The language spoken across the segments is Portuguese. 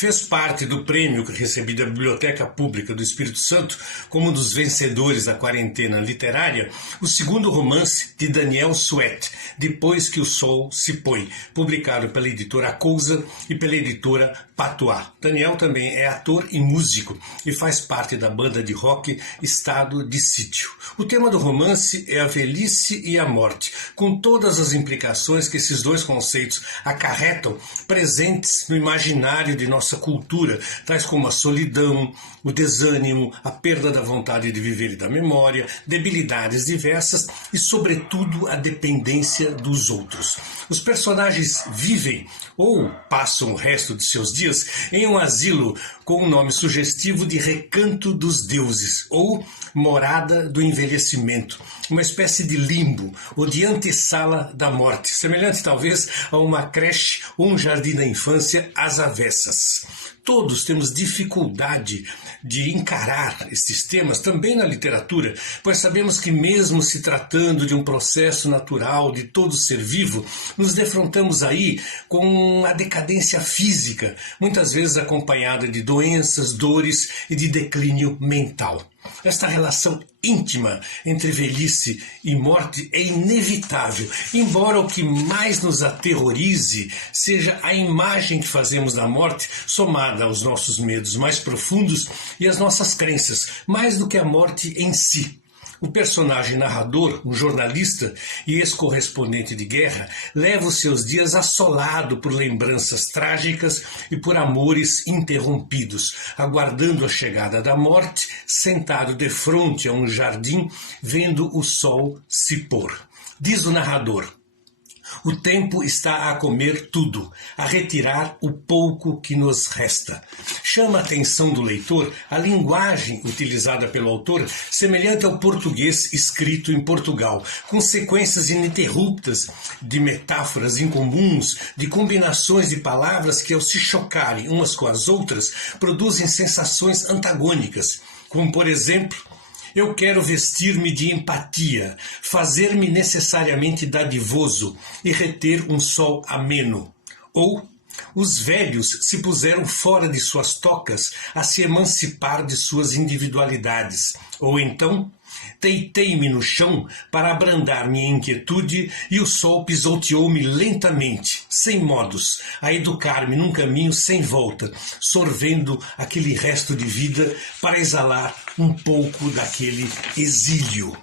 fez parte do prêmio que recebi da Biblioteca Pública do Espírito Santo como um dos vencedores da quarentena literária, o segundo romance de Daniel Suet, Depois que o Sol se Põe, publicado pela editora Cousa e pela editora Patois. Daniel também é ator e músico e faz parte da banda de rock Estado de Sítio. O tema do romance é a velhice e a morte, com todas as implicações que esses dois conceitos acarretam presentes no imaginário de nossa cultura, tais como a solidão, o desânimo, a perda da vontade de viver e da memória, debilidades diversas e, sobretudo, a dependência dos outros. Os personagens vivem ou passam o resto de seus dias em um asilo com o nome sugestivo de Recanto dos Deuses ou Morada do Envelhecimento, uma espécie de limbo ou de antessala da morte, semelhante talvez a uma creche ou um jardim da infância às avessas. Todos temos dificuldade de encarar estes temas também na literatura, pois sabemos que mesmo se tratando de um processo natural de todo ser vivo, nos defrontamos aí com a decadência física, muitas vezes acompanhada de doenças, dores e de declínio mental. Esta relação íntima entre velhice e morte é inevitável, embora o que mais nos aterrorize seja a imagem que fazemos da morte, somada aos nossos medos mais profundos e às nossas crenças, mais do que a morte em si. O personagem narrador, um jornalista e ex-correspondente de guerra, leva os seus dias assolado por lembranças trágicas e por amores interrompidos, aguardando a chegada da morte, sentado defronte a um jardim, vendo o sol se pôr. Diz o narrador: o tempo está a comer tudo, a retirar o pouco que nos resta. Chama a atenção do leitor a linguagem utilizada pelo autor, semelhante ao português escrito em Portugal, com sequências ininterruptas de metáforas incomuns, de combinações de palavras que, ao se chocarem umas com as outras, produzem sensações antagônicas, como, por exemplo, eu quero vestir-me de empatia, fazer-me necessariamente dadivoso e reter um sol ameno. Ou, os velhos se puseram fora de suas tocas a se emancipar de suas individualidades. Ou então, deitei-me no chão para abrandar minha inquietude e o sol pisoteou-me lentamente, sem modos, a educar-me num caminho sem volta, sorvendo aquele resto de vida para exalar um pouco daquele exílio.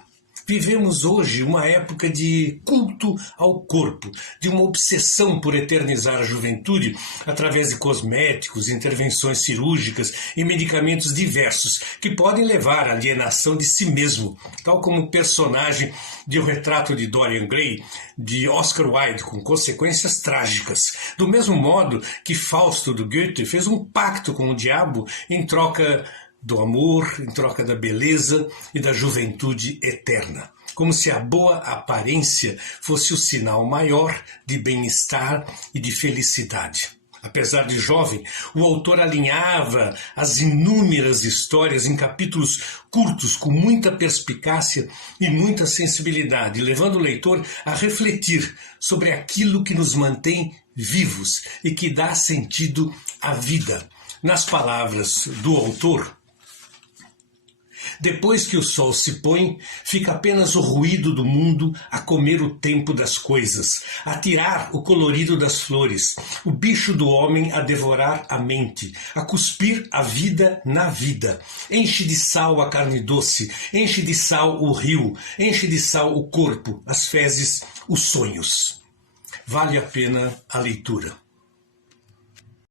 Vivemos hoje uma época de culto ao corpo, de uma obsessão por eternizar a juventude através de cosméticos, intervenções cirúrgicas e medicamentos diversos que podem levar à alienação de si mesmo, tal como o personagem de O Retrato de Dorian Gray, de Oscar Wilde, com consequências trágicas. Do mesmo modo que Fausto do Goethe fez um pacto com o diabo em troca do amor, em troca da beleza e da juventude eterna. Como se a boa aparência fosse o sinal maior de bem-estar e de felicidade. Apesar de jovem, o autor alinhava as inúmeras histórias em capítulos curtos com muita perspicácia e muita sensibilidade, levando o leitor a refletir sobre aquilo que nos mantém vivos e que dá sentido à vida. Nas palavras do autor, depois que o sol se põe, fica apenas o ruído do mundo a comer o tempo das coisas, a tirar o colorido das flores, o bicho do homem a devorar a mente, a cuspir a vida na vida. Enche de sal a carne doce, enche de sal o rio, enche de sal o corpo, as fezes, os sonhos. Vale a pena a leitura.